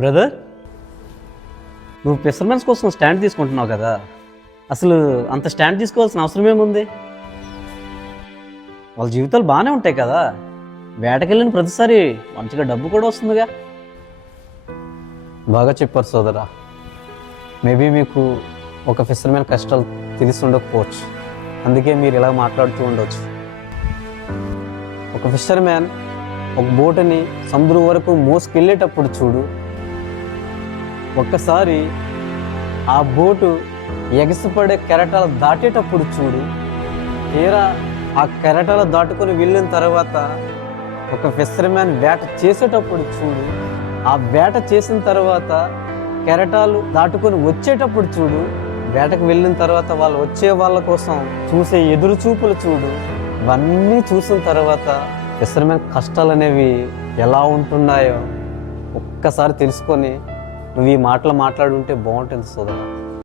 Brother, నువ్వు fishermens కోసం stand తీసుకుంటున్నావు కదా, అసలు అంత స్టాండ్ తీసుకోవాల్సిన అవసరం ఏముంది? వాళ్ళ జీవితాలు బాగానే ఉంటాయి కదా, వేటకెళ్ళిన ప్రతిసారి మంచిగా డబ్బు కూడా వస్తుందిగా. బాగా చెప్పారు సోదరా. మేబీ మీకు ఒక ఫిషర్మెన్ కష్టాలు తెలిసి ఉండకపోవచ్చు, అందుకే మీరు ఇలా మాట్లాడుతూ ఉండవచ్చు. ఒక ఫిషర్మ్యాన్ ఒక బోటుని సముద్రం వరకు మోసుకెళ్ళేటప్పుడు చూడు, ఒక్కసారి ఆ బోటు ఎగసిపడే కెరటాలు దాటేటప్పుడు చూడు, తీరా ఆ కెరటాలు దాటుకొని వెళ్ళిన తర్వాత ఒక ఫిషర్మ్యాన్ వేట చేసేటప్పుడు చూడు, ఆ వేట చేసిన తర్వాత కెరటాలు దాటుకొని వచ్చేటప్పుడు చూడు, వేటకు వెళ్ళిన తర్వాత వాళ్ళు వచ్చే వాళ్ళ కోసం చూసే ఎదురు చూపులు చూడు, ఇవన్నీ చూసిన తర్వాత ఫిషర్మెన్ కష్టాలు అనేవి ఎలా ఉంటున్నాయో ఒక్కసారి తెలుసుకొని నువ్వు ఈ మాటలు మాట్లాడుంటే బాగుంటుంది సోదరా.